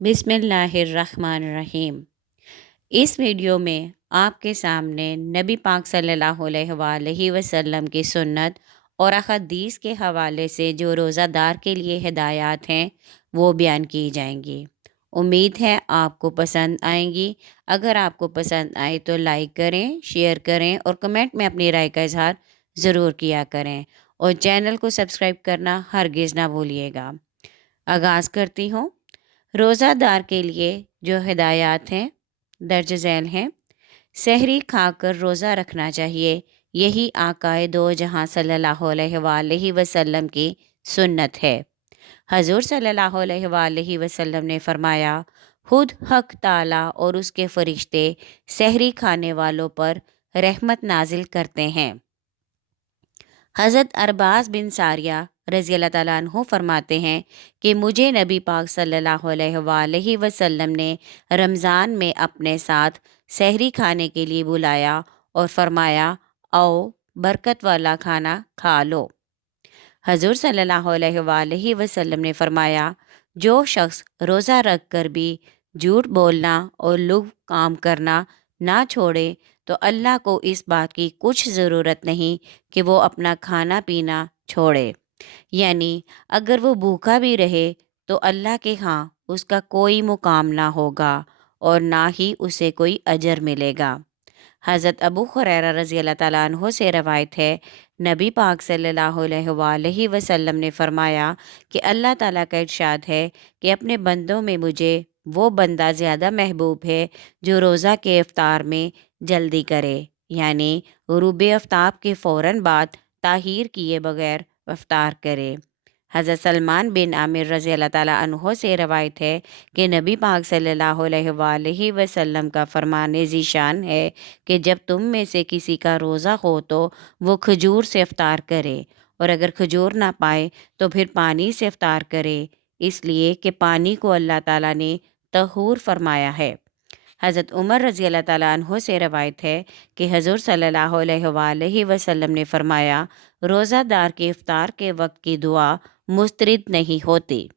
बिस्मिल्लाहिर्रहमानिर्रहीम। इस वीडियो में आपके सामने नबी पाक सल्लल्लाहु अलैहि वसल्लम की सुन्नत और अहदीस के हवाले से जो रोज़ादार के लिए हिदायत हैं वो बयान की जाएंगी। उम्मीद है आपको पसंद आएंगी। अगर आपको पसंद आए तो लाइक करें, शेयर करें और कमेंट में अपनी राय का इजहार ज़रूर किया करें और चैनल को सब्सक्राइब करना हरगिज़ ना भूलिएगा। आगाज़ करती हूँ। रोज़ादार के लिए जो हिदायत हैं दर्ज झैल हैं। सहरी खाकर रोज़ा रखना चाहिए, यही आकाए दो जहां सल्लल्लाहु अलैहि वसल्लम की सुन्नत है। हजूर सल्लल्लाहु अलैहि वसल्लम ने फरमाया, खुद हक ताला और उसके फरिश्ते सहरी खाने वालों पर रहमत नाजिल करते हैं। हज़रत अरबाज बिन सारिया रज़ी अल्लाह ताला अन्हु फरमाते हैं कि मुझे नबी पाक सल्लल्लाहु अलैहि वसल्लम ने रमज़ान में अपने साथ सहरी खाने के लिए बुलाया और फरमाया, आओ बरकत वाला खाना खा लो। हजूर सल्लल्लाहु अलैहि वसल्लम ने फरमाया, जो शख्स रोज़ा रख कर भी झूठ बोलना और लुग़ काम करना ना छोड़े तो अल्लाह को इस बात की कुछ ज़रूरत नहीं कि वो अपना खाना पीना छोड़े। यानी अगर वो भूखा भी रहे तो अल्लाह के यहाँ उसका कोई मुकाम ना होगा और ना ही उसे कोई अजर मिलेगा। हज़रत अबू हुरैरा रज़ी अल्लाह ताला अन्हो से रवायत है, नबी पाक सल्लल्लाहु अलैहि वसल्लम ने फरमाया कि अल्लाह ताला का इरशाद है कि अपने बंदों में मुझे वो बंदा ज़्यादा महबूब है जो रोज़ा के इफ्तार में जल्दी करे, यानी गुरूब आफ्ताब के फ़ौरन बाद ताहीर किए बगैर इफ्तार करे। हज़रत सलमान बिन आमिर रज़ी अल्लाह ताला अन्हो से रवायत है कि नबी पाक सल्लल्लाहु अलैहि वसल्लम का फरमान ज़ीशान है कि जब तुम में से किसी का रोज़ा हो तो वो खजूर से इफ्तार करे और अगर खजूर ना पाए तो फिर पानी से इफ्तार करे, इसलिए कि पानी को अल्लाह ताला ने तहूर फरमाया है। हज़रत उमर रज़ी अल्लाह ताला अन्हो से रवायत है कि हज़ूर सल्लल्लाहु अलैहि वसल्लम ने फरमाया, रोज़ादार के इफ्तार के वक्त की दुआ मुस्तरिद नहीं होती।